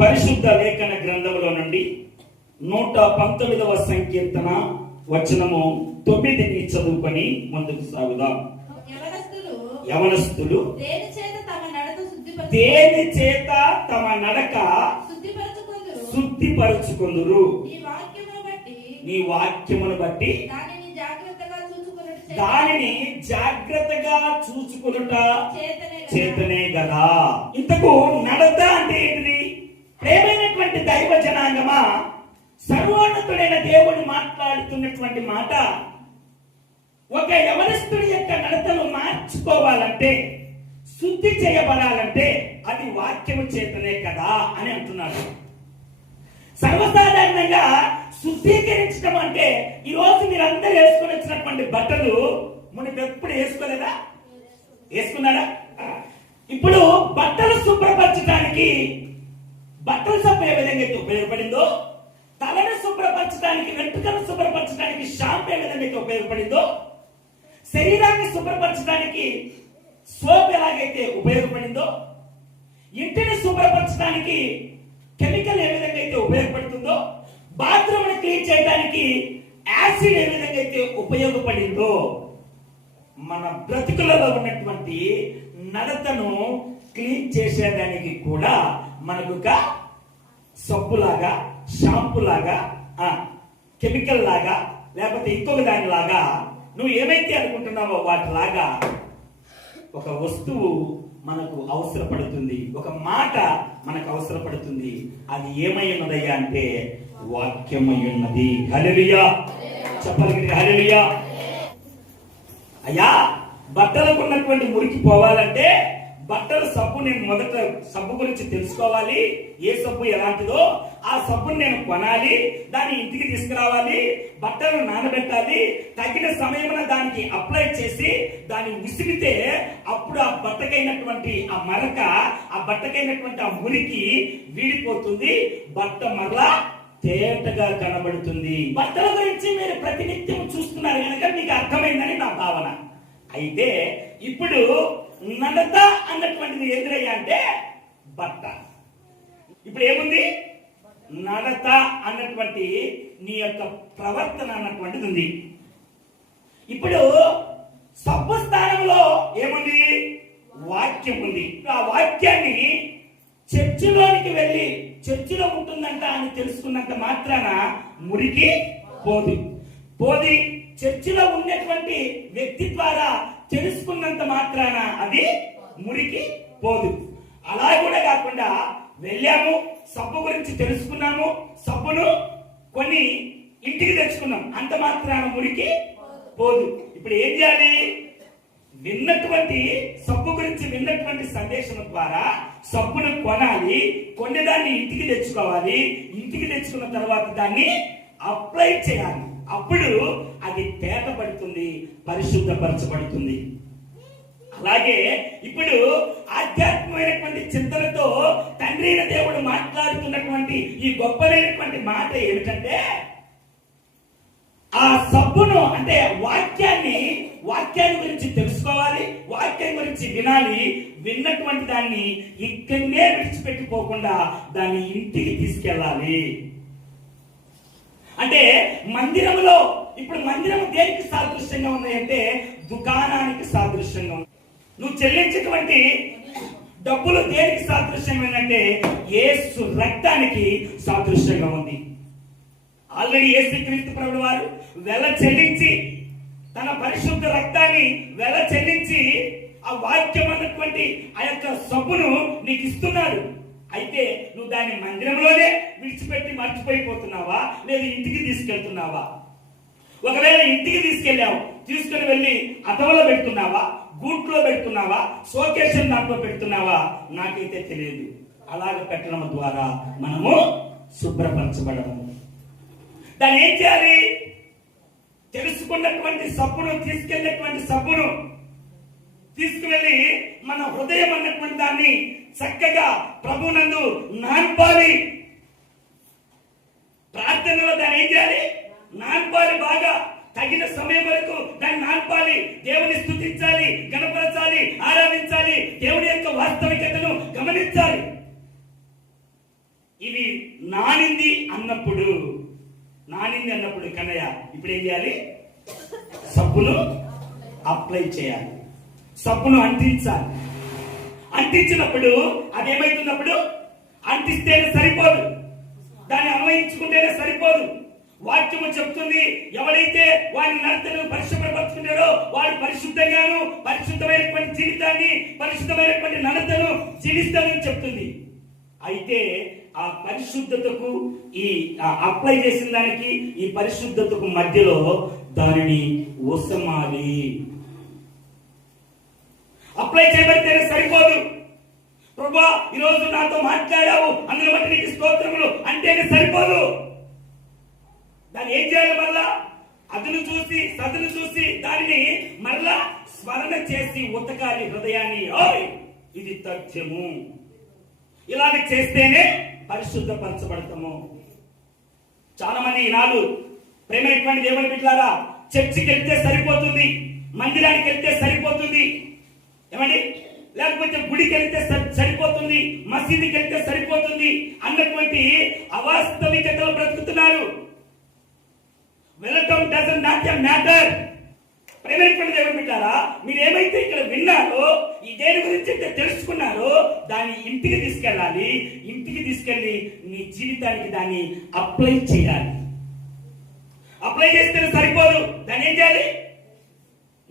పరిశుద్ధ లేఖన గ్రంథములో నుండి నూట పంతొమ్మిదవ సంకీర్తన వచనము తొమ్మిదిని చదువుకొని ముందుకు సాగుదాం. యవనస్తులు దేని చేత తమ నడక శుద్ధిపరచుకొందురు? నీ వాక్యమును బట్టి దానిని జాగ్రత్తగా చూచుకొనుట చేతనే కదా. చేతనే కదా. ఇంతకు నడత అంటే ఏంటిది? ప్రేమైనటువంటి దైవ జనాంగమా? సర్వోన్నతుడైన దేవుడు మాట్లాడుతున్నటువంటి మాట ఒక యవనస్తుడి యొక్క నడతను మార్చుకోవాలంటే శుద్ధి చేయబడాలంటే అది వాక్యము చేతనే కదా అని అంటున్నాడు. సర్వసాధారణంగా శుద్ధీకరించడం అంటే ఈ రోజు మీరందరూ వేసుకొని వచ్చినటువంటి బట్టలు మనకు ఎప్పుడు వేసుకోలేదా? వేసుకున్నారా ఇప్పుడు బట్టలు శుభ్రపరచడానికి బట్టల సబ్బు ఏ విధంగా అయితే ఉపయోగపడిందో తలను శుభ్రపరచడానికి వెంట్రుకలను శుభ్రపరచడానికి షాంప్ ఏ విధంగా అయితే ఉపయోగపడిందో శరీరాన్ని శుభ్రపరచడానికి సోప్ ఎలాగైతే ఉపయోగపడిందో ఇంటిని శుభ్రపరచడానికి కెమికల్ ఏ విధంగా అయితే ఉపయోగపడుతుందో బాత్రూమ్ క్లీన్ చేయడానికి యాసిడ్ ఏ విధంగా అయితే ఉపయోగపడిందో మన బ్రతుకులలో ఉన్నటువంటి నడతను క్లీన్ చేసేదానికి కూడా మనకు ఒక సబ్బులాగా షాంపూ లాగా కెమికల్ లాగా లేకపోతే ఇంకొక దానిలాగా నువ్వు ఏమైతే అనుకుంటున్నావో వాటిలాగా ఒక వస్తువు మనకు అవసరపడుతుంది ఒక మాట మనకు అవసరపడుతుంది. అది ఏమై ఉన్నదయ్యా అంటే వాక్యమై ఉన్నది. హల్లెలూయా! చెప్పాలి హల్లెలూయా! అయ్యా బట్టలకు ఉన్నటువంటి మురికి పోవాలంటే బట్టల సబ్బు నేను మొదట సబ్బు గురించి తెలుసుకోవాలి. ఏ సబ్బు ఎలాంటిదో ఆ సబ్బుని నేను కొనాలి దాన్ని ఇంటికి తీసుకురావాలి బట్టలను నానబెట్టాలి తగిన సమయమున దానికి అప్లై చేసి దాన్ని ఉసిరితే అప్పుడు ఆ బట్టకైనటువంటి ఆ మరక ఆ బట్టకైనటువంటి ఆ మురికి వీడిపోతుంది. బట్ట మరలా తేటగా కనబడుతుంది. బట్టల గురించి మీరు ప్రతినిత్యం చూస్తున్నారు కనుక మీకు అర్థమైందని నా భావన. అయితే ఇప్పుడు నడత అన్నటువంటిది ఎదురయ్యా అంటే బట్ట ఇప్పుడు ఏముంది? నడత అన్నటువంటి నీ యొక్క ప్రవర్తన అన్నటువంటిది ఉంది. ఇప్పుడు సబ్బు స్థానంలో ఏముంది? వాక్యం ఉంది. ఆ వాక్యాన్ని చర్చిలోనికి వెళ్ళి చర్చిలో ఉంటుందంట అని తెలుసుకున్నంత మాత్రాన మురికి పోదు. పోది చర్చిలో ఉన్నటువంటి వ్యక్తి ద్వారా తెలుసుకున్నంత మాత్రాన అది మురికి పోదు. అలా కూడా కాకుండా వెళ్ళాము సబ్బు గురించి తెలుసుకున్నాము సబ్బును కొన్ని ఇంటికి తెచ్చుకున్నాం. అంత మాత్రాన మురికి పోదు. ఇప్పుడు ఏం చేయాలి? విన్నటువంటి సబ్బు గురించి విన్నటువంటి సందేశం ద్వారా సబ్బును కొనాలి కొనేదాన్ని ఇంటికి తెచ్చుకోవాలి ఇంటికి తెచ్చుకున్న తర్వాత దాన్ని అప్లై చేయాలి. అప్పుడు అది తేట పడుతుంది పరిశుద్ధపరచబడుతుంది. అలాగే ఇప్పుడు ఆధ్యాత్మికమైనటువంటి చింతనతో తండ్రి దేవుడు మాట్లాడుతున్నటువంటి ఈ గొప్పదైనటువంటి మాట ఏమిటంటే ఆ సబ్బును అంటే వాక్యాన్ని వాక్యాన్ని గురించి తెలుసుకోవాలి వాక్యం గురించి వినాలి విన్నటువంటి దాన్ని ఇక్కడనే విడిచిపెట్టిపోకుండా దాన్ని ఇంటికి తీసుకెళ్ళాలి. అంటే మందిరంలో ఇప్పుడు మందిరం దేనికి సాదృశ్యంగా ఉన్నాయంటే అంటే దుకాణానికి సాదృశ్యంగా ఉంది. నువ్వు చెల్లించేటువంటి డబ్బులు దేనికి సాదృశ్యంగా ఉందంటే ఏసు రక్తానికి సాదృశ్యంగా ఉంది. ఆల్రెడీ ఏసు క్రీస్తు ప్రభుడు వారు వెల చెల్లించి తన పరిశుద్ధ రక్తాన్ని వెల చెల్లించి ఆ వాక్యం అన్నటువంటి ఆ యొక్క సబ్బును నీకు ఇస్తున్నాడు అయితే నువ్వు దాన్ని మందిరంలోనే విడిచిపెట్టి మర్చిపోయిపోతున్నావా? లేదా ఇంటికి తీసుకెళ్తున్నావా? ఒకవేళ ఇంటికి తీసుకెళ్ళావు తీసుకుని వెళ్ళి అటవలో పెడుతున్నావా? గూట్లో పెడుతున్నావా? సోకేషన్ దాంట్లో పెడుతున్నావా? నాకైతే తెలియదు. అలాగ పెట్టడం ద్వారా మనము శుభ్రపరచబడము. దాన్ని ఏం చేయాలి? తెలుసుకున్నటువంటి సబ్బును తీసుకెళ్ళినటువంటి సబ్బును తీసుకువెళ్ళి మన హృదయం అన్నటువంటి దాన్ని చక్కగా ప్రభునందు నాన్పాలి. ప్రార్థనలో దాన్ని ఏం చేయాలి? నాన్పాలి బాగా తగిన సమయం వరకు దాన్ని నాన్పాలి. దేవుని స్థుతించాలి గణపరచాలి ఆరాధించాలి. దేవుని యొక్క వాస్తవికతను గమనించాలి. ఇది నానింది అన్నప్పుడు నానింది అన్నప్పుడు కన్నయ్య ఇప్పుడు ఏం చేయాలి? సబ్బును అప్లై చేయాలి. సబ్బును అంటించాలి. అంటించినప్పుడు అది ఏమైతున్నప్పుడు అంటిస్తేనే సరిపోదు. దాన్ని అన్వయించుకుంటేనే సరిపోదు. వాక్యము చెప్తుంది ఎవరైతే వారి నర్తను పరిశుభ్రపరుచుకుంటాడో వారు పరిశుద్ధంగాను పరిశుద్ధమైనటువంటి జీవితాన్ని పరిశుద్ధమైనటువంటి నడతను జీవిస్తానని చెప్తుంది. అయితే ఆ పరిశుద్ధతకు ఈ అప్లై చేసిన దానికి ఈ పరిశుద్ధతకు మధ్యలో దానిని ఉసమాలి అప్లై చేయబడితేనే సరిపోదు. ప్రభా ఈరోజు నాతో మాట్లాడావు. అందులో బట్టి నీకు స్తోత్రములు. అంటేనే సరిపోదు. దాన్ని ఏం చేయాలి మళ్ళా అదును చూసి సదును చూసి దానిని మళ్ళా స్మరణ చేసి ఉతకాలి హృదయాన్ని. ఇది తథ్యము. ఇలాగ చేస్తేనే పరిశుద్ధపరచబడతాము. చాలా మంది ఈనాడు ప్రేమైనటువంటి దేవుని బిడ్డలారా చర్చికి వెళ్తే సరిపోతుంది మందిరానికి వెళ్తే సరిపోతుంది ఏమండి? లేకపోతే గుడికి వెళ్తే సరి- సరిపోతుంది మసీదుకి వెళ్తే సరిపోతుంది అన్నటువంటి అవాస్తవికతలు బ్రతుకుతున్నారు. వెళ్ళటం డజన్ నాట్ ఎ మ్యాటర్ ప్రేమైనటువంటి దేవుడు పెట్టారా? మీరు ఏమైతే ఇక్కడ విన్నారో ఈ దేని గురించి అయితే తెలుసుకున్నారో దాన్ని ఇంటికి తీసుకెళ్ళాలి. ఇంటికి తీసుకెళ్ళి నీ జీవితానికి దాన్ని అప్లై చేయాలి. అప్లై చేస్తే సరిపోదు. దాన్ని ఏం చేయాలి?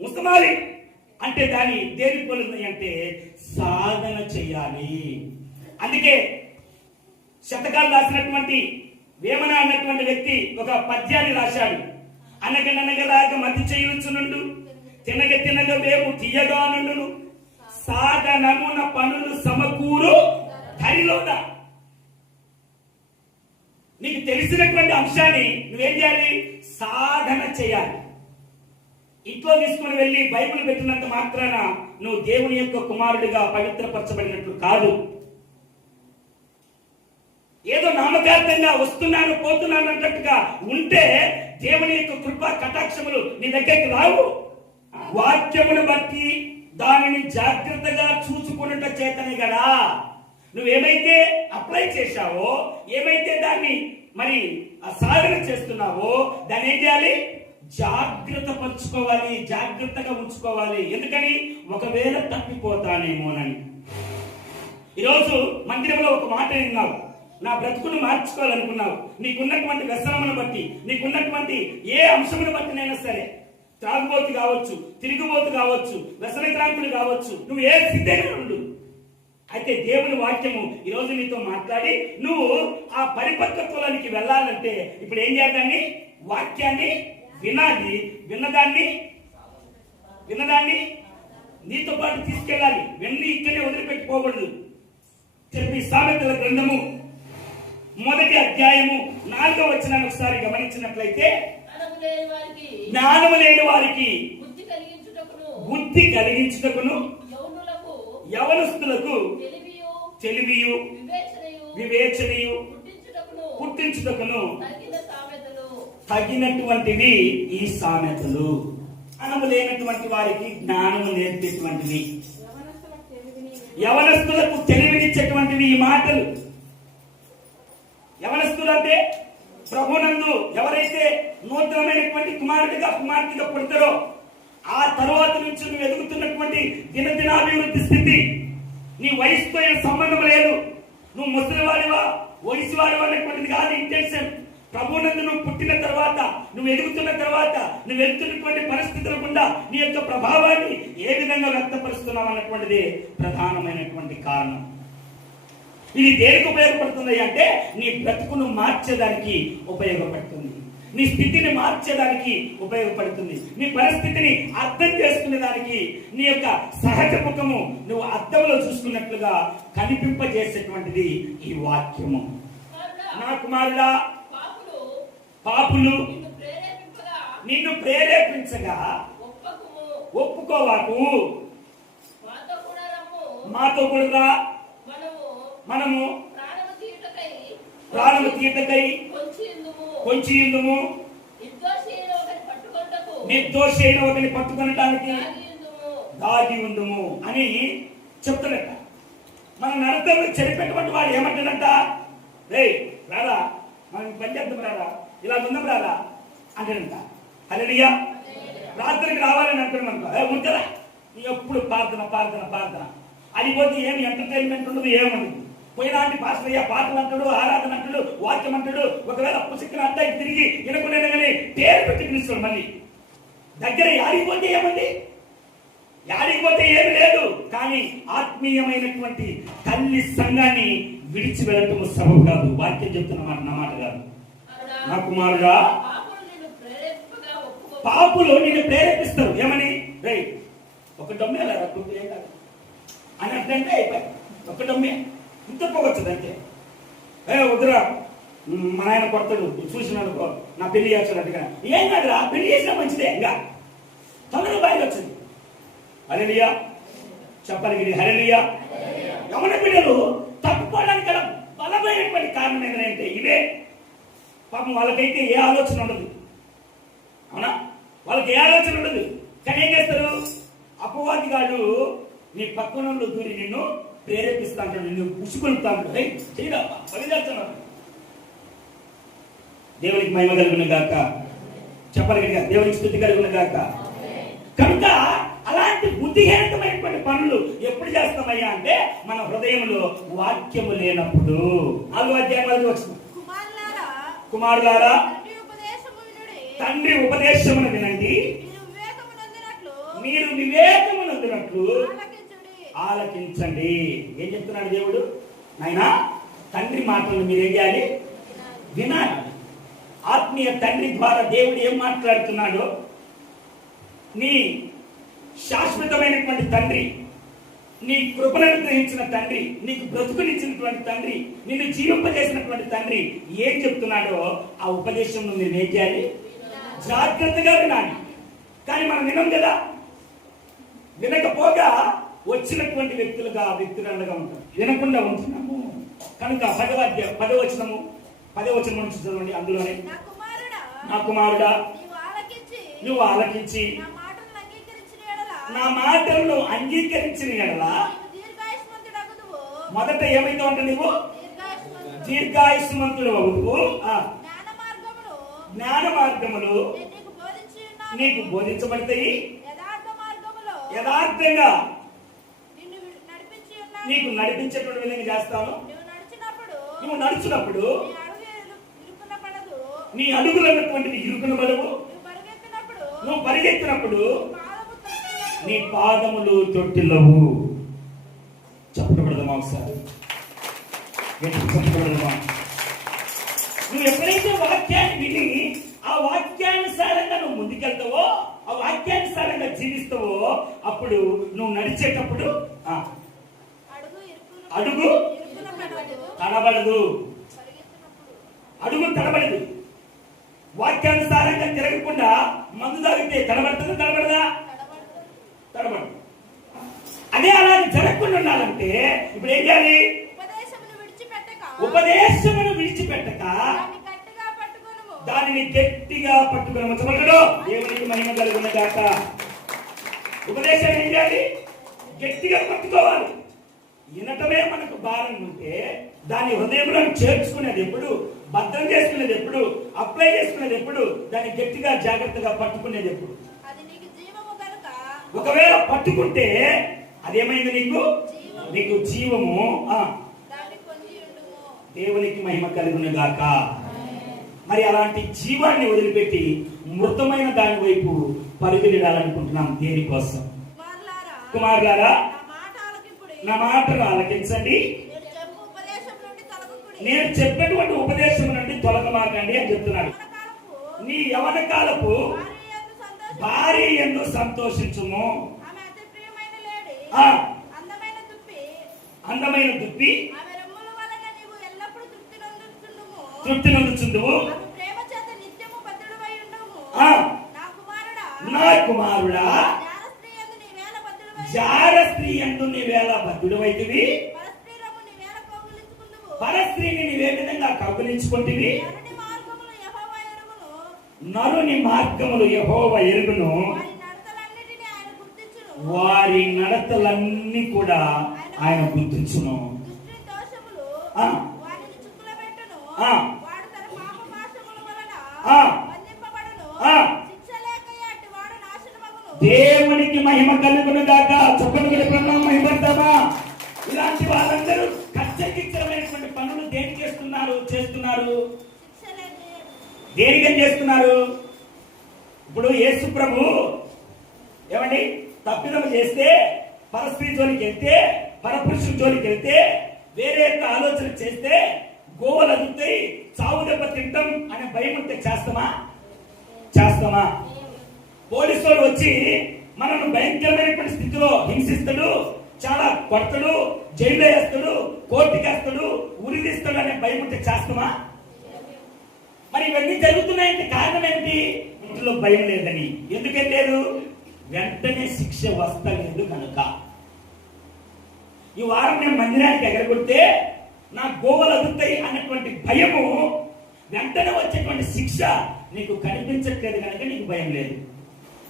ముసమాలి అంటే దాని దేని పోలుంది అంటే సాధన చేయాలి. అందుకే శతకాలు రాసినటువంటి వేమన అన్నటువంటి వ్యక్తి ఒక పద్యాన్ని రాశాడు. అనగనగలాగ మతి చేయుచునుండు తినగ తినగ వేపు తీయగా నుండును సాధనమున పనులు సమకూరు హరిలోన నీకు తెలిసినటువంటి అంశాన్ని నువ్వేం చేయాలి? సాధన చేయాలి. ఇంట్లో తీసుకుని వెళ్ళి బైబిల్ పెట్టినంత మాత్రాన నువ్వు దేవుని యొక్క కుమారుడిగా పవిత్రపరచబడినట్లు కాదు. ఏదో నామకార్థంగా వస్తున్నాను పోతున్నాను అన్నట్టుగా ఉంటే దేవుని యొక్క కృప కటాక్షములు నీ దగ్గరికి రావు. వాక్యమును బట్టి దానిని జాగ్రత్తగా చూసుకున్నట చేతనే కదా. నువ్వేమైతే అప్లై చేశావో ఏమైతే దాన్ని మరి ఆ సాధన చేస్తున్నావో దాన్ని ఏం చేయాలి? జాగ్రత్త పరుచుకోవాలి జాగ్రత్తగా ఉంచుకోవాలి. ఎందుకని? ఒకవేళ తప్పిపోతానేమోనని. ఈరోజు మందిరంలో ఒక మాట విన్నావు. నా బ్రతుకును మార్చుకోవాలనుకున్నావు. నీకున్నటువంటి వ్యసనమును బట్టి నీకున్నటువంటి ఏ అంశమును బట్టినైనా సరే త్రాగుబోతు కావచ్చు తిరుగుబోతు కావచ్చు వ్యసనక్రాంతులు కావచ్చు నువ్వు ఏ స్థితిగా ఉండు. అయితే దేవుని వాక్యము ఈరోజు నీతో మాట్లాడి నువ్వు ఆ పరిపక్వత్వానికి వెళ్ళాలంటే ఇప్పుడు ఏం చేద్దాన్ని వాక్యాన్ని వినాలి విన్నదాన్ని విన్నదాన్ని నీతో పాటు తీసుకెళ్ళాలి. వెన్ని ఇక్కడే వదిలిపెట్టుకోకూడదు. చెప్పి సామెతల గ్రంథము మొదటి అధ్యాయము నాలుగో వచ్చిన ఒకసారి గమనించినట్లయితే జ్ఞానము లేని వారికి బుద్ధి కలిగించుటకును యవనస్తులకు తెలివియు వివేచనయు పుట్టించుటకును తగినటువంటివి ఈ సామెతలు. అనము లేనటువంటి వారికి జ్ఞానము నేర్పేటువంటివి యవనస్తులకు తెలివినిచ్చేటువంటివి ఈ మాటలు. యవనస్తులు అంటే ప్రభునందు ఎవరైతే నూతనమైనటువంటి కుమారుడిగా కుమార్తెగా పుడతారో ఆ తర్వాత నుంచి నువ్వు ఎదుగుతున్నటువంటి దినదినాభివృద్ధి స్థితి. నీ వయసుతో సంబంధం లేదు. నువ్వు ముసలివాడివా వయసు వాడివా అనేటువంటిది కాదు ఇంటెన్షన్ ప్రభునందు నువ్వు పుట్టిన తర్వాత నువ్వు ఎదుగుతున్న తర్వాత నువ్వు వెళ్తున్నటువంటి పరిస్థితుల గుండా నీ యొక్క ప్రభావాన్ని ఏ విధంగా వ్యక్తపరుస్తున్నావు అన్నటువంటిది ప్రధానమైనటువంటి కారణం. ఇది దేనికి ఉపయోగపడుతుంది అంటే నీ బ్రతుకును మార్చేదానికి ఉపయోగపడుతుంది. నీ స్థితిని మార్చేదానికి ఉపయోగపడుతుంది. నీ పరిస్థితిని అర్థం చేసుకునేదానికి నీ యొక్క సహజ ముఖము నువ్వు అర్థంలో చూసుకున్నట్లుగా కనిపింపజేసేటువంటిది ఈ వాక్యము. నా కుమారుడా పాపులు నిన్ను ప్రేరేపించగా. ఒప్పుకోవాకు. మాతో కూడా మనము ప్రాణము ప్రాణము తీయటకై కొంచి ఇందుము. కొంచెం ఇందుము. నిర్దోషి అయిన ఒకరి పట్టుకొంటకు నిర్దోషి అయిన ఒకరిని పట్టుకొనటానికి దాగి ఉండుము అని చెప్తున్నట్ట మన నడతలు చెరిపెట్టుకుంటే వాడు ఏమంటాడంట? రే రారా మనం పని చేద్దాం రారా. ఇలా ఉందాం రారా? అంటాడంట. అలెలియా రాత్రికి రావాలని అంటున్నాం అనుకో. నీ ఎప్పుడు ప్రార్థన ప్రార్థన ప్రార్థన. అది పోతే ఏమి ఎంటర్టైన్మెంట్ ఉండదు ఏముండదు. పోయినాంటి పాస్టర్ అయ్యా పాటలు అంటాడు ఆరాధన అంటాడు వాక్యం అంటాడు. ఒకవేళ పుసిక్కిన అంతా తిరిగి వినకుండా కానీ పేరు పెట్టి పిలుస్తాడు మళ్ళీ. దగ్గర యాడికి పోతే ఏమండి? యాడిపోతే ఏమి లేదు. కానీ ఆత్మీయమైనటువంటి తల్లి సంఘాన్ని విడిచి వెళ్ళటం సబబు కాదు. వాక్యం చెప్తున్న మాట నా మాట కాదు. నా కుమారుడా పాపులు నిన్ను ప్రేరేపిస్తారు. ఏమని? రే ఒక డొమ్మే ఏం కాదు. అని అంటే అయిపోయి. ఒక డొమ్మే. ఇంత పోవచ్చు అంతే ఏ వద్దురా. మా నాయన కొడతాడు. చూసినాడు నా పెళ్ళి చేస్తాడట్టుగా ఏం కాదురా పెళ్ళి చేసినా మంచిదే ఇంకా. తొందరగా బయట వచ్చింది. హరిలియా చెప్పాలి గిరి హరిలియా యమన బిడ్డలు తప్పుకోవడానికి గల బలమైనటువంటి కారణం ఏంటంటే ఇవే. పాపం వాళ్ళకైతే ఏ ఆలోచన ఉండదు. అవునా? వాళ్ళకి ఏ ఆలోచన ఉండదు. కానీ ఏం చేస్తారు? అపవాది గాడు నీ పక్కన దూరి నిన్ను ప్రేరేపిస్తా అంటాడు నిన్ను ఉసుకొలుపుతా అంటాడు. "ఏయ్, చేయరా దేవునికి మహిమ కలుగును గాక. చెప్పాలి దేవునికి స్థుతి కలుగును గాక. కనుక అలాంటి బుద్ధిహీనతమైనటువంటి పనులు ఎప్పుడు చేస్తామయ్యా అంటే మన హృదయంలో వాక్యము లేనప్పుడు. నాలుగు అధ్యాయాలు వచ్చింది. కుమారులారా తండ్రి ఉపదేశమును వినండి. మీరు వివేకమునందినట్లు ఆలకించుడి. ఏం చెప్తున్నాడు దేవుడు? నాయనా తండ్రి మాటలను మీరు ఏం చేయాలి? వినాలి. ఆత్మీయ తండ్రి ద్వారా దేవుడు ఏం మాట్లాడుతున్నాడో? నీ శాశ్వతమైనటువంటి తండ్రి నీ కృపను గ్రహించిన తండ్రి నీకు బ్రతుకునిచ్చినటువంటి తండ్రి నిన్ను జీవింపజేసినటువంటి తండ్రి ఏం చెప్తున్నాడో ఆ ఉపదేశం మీరు ఏం చేయాలి? జాగ్రత్తగా వినాలి. కానీ మనం వినం కదా. వినకపోగా వచ్చినటువంటి వ్యక్తులుగా వ్యక్తులుగా ఉంటాం. వినకుండా ఉంటున్నాము. కనుక పదవాద్య పదవచనము పదవచనం నుంచి చదవండి అందులోనే. నా కుమారుడా నువ్వు ఆలకించి నా మాటలను అంగీకరించిన ఎడల నీవు మొదట ఏమైతే ఉంటా నువ్వు దీర్ఘాయుష్మంతుడు అవుతూ జ్ఞాన మార్గములు నీకు బోధించబడతాయి. యథార్థంగా నీకు నడిపించేటువంటి విధంగా చేస్తాను. నువ్వు నడిచినప్పుడు నీ అడుగులు అన్నటువంటివి ఇరుకున బలవు నువ్వు పరిగెత్తినప్పుడు నీ పాదములు తొట్టిల్లవు. చెప్పబడదామా ఒకసారి. చెప్పబడదామా నువ్వు ఎప్పుడైతే వాక్యాన్ని విని ఆ వాక్యానుసారంగా నువ్వు ముందుకెళ్తావో ఆ వాక్యానుసారంగా జీవిస్తావో అప్పుడు నువ్వు నడిచేటప్పుడు ఆ, అడుగు తడబడదు అడుగు తడబడదు వాక్యానుసారంగా తిరగకుండా మందు తాగితే తడబడుతుందా తడబడదా తడబడదు అదే అలాగే జరగకుండా ఉండాలంటే ఇప్పుడు ఏం చేయాలి? ఉపదేశమును విడిచిపెట్టక. దాన్ని గట్టిగా పట్టుకుని. ముచ్చబడ్డాడు దేవునికి మహిమ కలుగున గాక. ఉపదేశం ఏం చేయాలి? గట్టిగా పట్టుకోవాలి. వినటమే మనకు భారం ఉంటే దాని హృదయంలో చేర్చుకునేది ఎప్పుడు? భద్రం చేసుకునేది ఎప్పుడు? అప్లై చేసుకునేది ఎప్పుడు? దాన్ని గట్టిగా జాగ్రత్తగా పట్టుకునేది ఎప్పుడు అది నీకు జీవము కనుక ఒకవేళ పట్టుకుంటే అదేమైంది నీకు? నీకు జీవము. దేవునికి మహిమ కలుగును గాక మరి అలాంటి జీవాన్ని వదిలిపెట్టి మృతమైన దాని వైపు పరుగులిడాలనుకుంటున్నాం దేనికోసం కుమారులారా నా మాటలు ఆలకించండి. నేను చెప్పినటువంటి ఉపదేశం నుండి తొలగమాకండి అని చెప్తున్నాడు. నీ యవన కాలపు భార్య ఎందు సంతోషం సంతోషించుము. అందమైన దుప్పి. తృప్తి నందుచుందువు. నా కుమారుడా. జార స్త్రీ ఎందు నీవేళ కౌగులించుకుందువు పరస్త్రీని నీవే విధంగా కబులించుకుంటివి నరుని మార్గములు యెహోవా ఎరుగును నరుని మార్గములు యహోవ ఎరుగును. వారి నడతలన్నీ కూడా ఆయన గుర్తించును. దేవునికి మహిమ కలుగును గాక చెప్పను బ్రహ్మ మహిమడతామా చేస్తున్నారు ఇప్పుడు యేసు ప్రభు ఏమండి? తప్పిదం చేస్తే పరస్త్రీ జోలికి వెళ్తే పరపురుషుల జోలికి వెళ్తే వేరే యొక్క ఆలోచన చేస్తే గోవలు అందుతాయి చావు దెబ్బ తింటాం అనే భయం ఉంటే చేస్తామా? చేస్తామా? పోలీసు వాళ్ళు వచ్చి మనల్ని భయంకరమైనటువంటి స్థితిలో హింసిస్తాడు చాలా కొడతాడు జైల్లో వేస్తాడు కోర్టుకి వేస్తాడు ఉరిదిస్తాడు అనే భయం ఉంటే చేస్తామా? ఇవన్నీ జరుగుతున్నాయంటే కారణం ఏంటి? ఇంట్లో భయం లేదని. ఎందుకని లేదు? వెంటనే శిక్ష వస్తలేదు కనుక ఈ వారం నేను మందిరానికి ఎగరగొడితే నా గోవలు అదుతాయి అన్నటువంటి భయము వెంటనే వచ్చేటువంటి శిక్ష నీకు కనిపించట్లేదు కనుక నీకు భయం లేదు.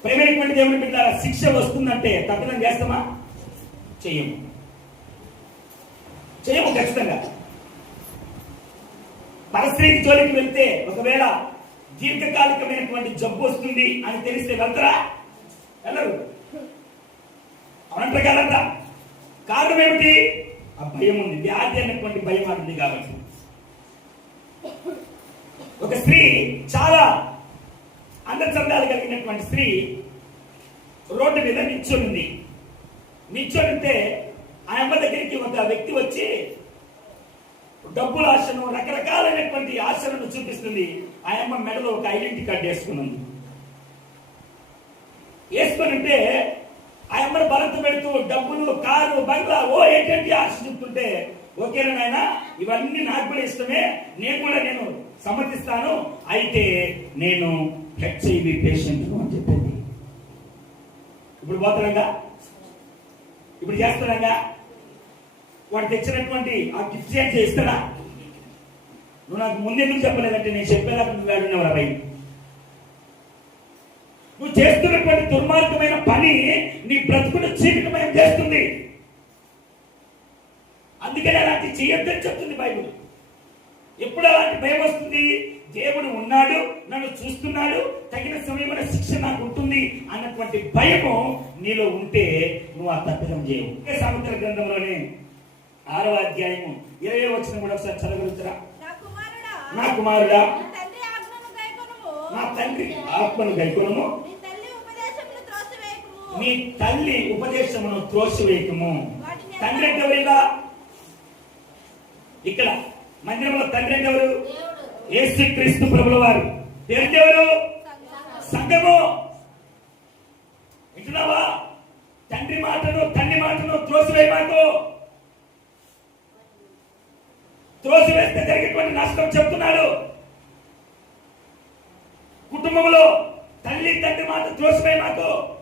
ప్రేమైనటువంటి దేవుని బిడ్డారా శిక్ష వస్తుందంటే తప్పడం చేస్తామా? చెయ్యము. చెయ్యము ఖచ్చితంగా. పరస్త్రీకి జోలికి వెళ్తే ఒకవేళ దీర్ఘకాలికమైనటువంటి జబ్బు వస్తుంది అని తెలిస్తే వెళ్తారా? వెళ్ళరు. అవునంటారు కదంతా కారణం ఏమిటి? ఆ భయం ఉంది. వ్యాధి అన్నటువంటి భయం ఉంది కాబట్టి. ఒక స్త్రీ చాలా అందచందాలు కలిగినటువంటి స్త్రీ రోడ్డు మీద నిల్చొని నిల్చొని ఉంటే ఆ అమ్మ దగ్గరికి ఒక వ్యక్తి వచ్చి డబ్బుల ఆశను రకరకాలైనటువంటి ఆశలను చూపిస్తుంది. ఆయమ్మ మెడలో ఒక ఐడెంటిటీ కార్డ్ వేసుకుని వేసుకొని ఉంటే ఆయమ్మను అమ్మను బలంత పెడుతూ డబ్బులు కారు బంగ్లా ఓ ఏంటంటే ఆశ చెప్తుంటే ఓకేనా నాయన ఇవన్నీ నాకు కూడా ఇష్టమే. నేను కూడా నేను సమర్థిస్తాను. అయితే నేను హెచ్ఐవి పేషెంట్ అని చెప్పింది. ఇప్పుడు పోతారంగా ఇప్పుడు చేస్తారంగా వాడు తెచ్చినటువంటి ఆ గిఫ్ట్ ఏం చేస్తాడా? నువ్వు నాకు ముందెందుకు చెప్పలేదంటే నేను చెప్పేదాకా నువ్వు వాడున్నవరా భయ్? నువ్వు చేస్తున్నటువంటి దుర్మార్గమైన పని నీ బ్రతుకును చీకటమయం చేస్తుంది. అందుకనే అలాంటి చేయొద్దని చెప్తుంది బైబుల్. ఎప్పుడు అలాంటి భయం వస్తుంది? దేవుడు ఉన్నాడు నన్ను చూస్తున్నాడు తగిన సమయంలో శిక్ష నాకు ఉంటుంది అన్నటువంటి భయము నీలో ఉంటే నువ్వు ఆ తప్పిదం చేయవు. సముద్ర గ్రంథంలోనే? ఆరవ అధ్యాయము ఇరవై వచ్చిన కూడా ఒకసారి చదవగలుగుతారా? నా కుమారుడా నా తండ్రి ఆత్మను గైకొనము. నీ తల్లి ఉపదేశమును త్రోసివేయకము. తండ్రి అంటే ఎవరిలా ఇక్కడ మందిరంలో తండ్రి అంటే ఎవరు? యేసు క్రీస్తు ప్రభుల వారు ఎవరు? సంఘము. వింటున్నావా? తండ్రి మాటను తండ్రి మాటను త్రోసివేయ తోసివేస్తే త్రోసివేస్తే జరిగేటువంటి నష్టం చెప్తున్నాడు. కుటుంబంలో తల్లి తండ్రి మాట తోసిపోయి మాకు.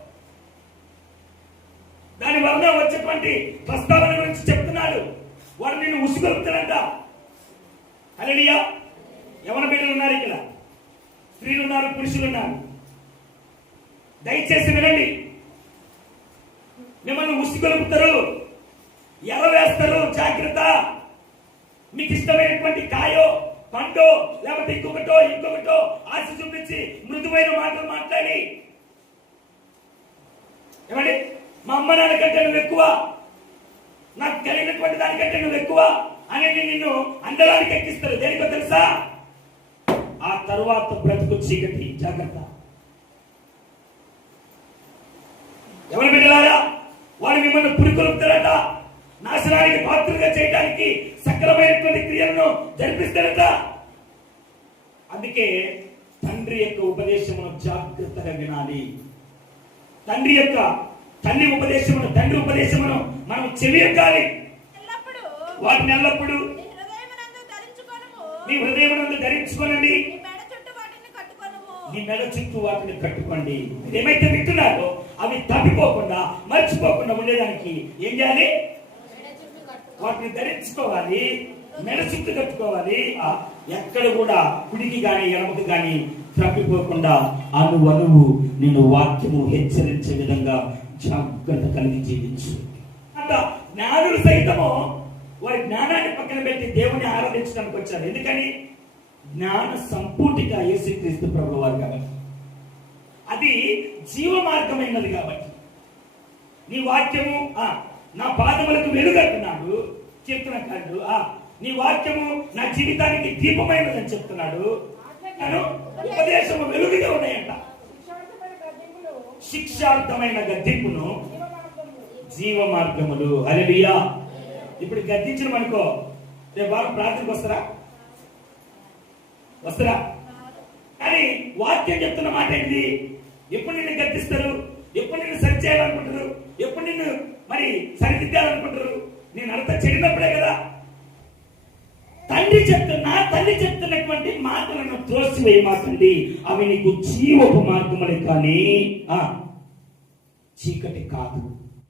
దాని వలన వచ్చేటువంటి ప్రస్తావన గురించి చెప్తున్నాడు. వాడు నిన్ను ఉసుగొలుపుతాడంట. అలడియా యవన బిడ్డలు ఉన్నారు ఇక్కడ. స్త్రీలు ఉన్నారు పురుషులు ఉన్నారు. దయచేసి వినండి. మిమ్మల్ని ఉసిగొలుపుతారు. ఎర వేస్తారు జాగ్రత్త. మీకు ఇష్టమైనటువంటి కాయో పండో లేకపోతే ఇంకొకటో ఇంకొకటో ఆశ చూపించి మృదువైన మాటలు మాట్లాడి. ఏమండి? మా అమ్మ నాన్నకంటే నువ్వు ఎక్కువ నాకు కలిగినటువంటి దానికంటే నువ్వు ఎక్కువ అని నిన్ను అందరానికి ఎక్కిస్తారు. దేనికో తెలుసా? ఆ తరువాత బ్రతుకు చీకటి. జాగ్రత్త. ఎవరు బిడ్డలారా? వాడు మిమ్మల్ని పురికొలుపుతారట. నాశనానికి పాత్రగా చేయడానికి సకలమైనటువంటి క్రియలను జరిపిస్తారట. అందుకే తండ్రి యొక్క ఉపదేశమును జాగ్రత్తగా వినాలి. తండ్రి యొక్క తల్లి ఉపదేశమును తండ్రి ఉపదేశమును మనం చెవి ఎక్కాలి వాటిని ఎల్లప్పుడూ నీ. మీ హృదయమునందు ధరించుకోనండి. నీ మెడ చుట్టూ వాటిని కట్టుకొనుము. మీ మెడ చుట్టూ వాటిని కట్టుకోండి. ఏమైతే వింటున్నారో అవి తప్పిపోకుండా మర్చిపోకుండా ఉండేదానికి ఏం చేయాలి? వాటిని ధరించుకోవాలి మెడ కట్టుకోవాలి. ఆ, ఎక్కడ కూడా కుడికి గాని ఎడమకి గాని తప్పిపోకుండా అను నేను వాక్యము హెచ్చరించే విధంగా జాగ్రత్త కలిగి జీవించు. అంత జ్ఞానులు సైతము వారి జ్ఞానాన్ని పక్కన పెట్టి దేవుని ఆరాధించడానికి వచ్చారు. ఎందుకని? జ్ఞాన సంపూర్తిగా యేసుక్రీస్తు ప్రభు వారు కాబట్టి. అది జీవ మార్గమైనది కాబట్టి. నీ వాక్యము నా పాదములకు వెలుగంటున్నాడు. చెప్తున్నాడు ఆ నీ వాక్యము నా జీవితానికి దీపమైనదని చెప్తున్నాడు. నేను ఉపదేశము వెలుగుగా ఉన్నాయంట. శిక్షార్థమైన గద్దెంపును జీవ మార్గములు. అలలియా ఇప్పుడు గద్దించడం అనుకో రేపు వారు ప్రార్థనకు వస్తారా? వస్తారా? కానీ వాక్యం చెప్తున్న మాట ఏంటి? ఎప్పుడు నిన్ను గద్దిస్తారు? ఎప్పుడు నిన్ను సరి చేయాలనుకుంటారు? ఎప్పుడు నిన్ను మరి సరిదిద్దాలనుకుంటారు? నేను అంత చెడినప్పుడే కదా? తండ్రి చెప్తున్న తల్లి చెప్తున్నటువంటి మాటలను త్రోసివేయమాకండి. అవి నీకు జీవపు మార్గములే కానీ ఆ చీకటి కాదు.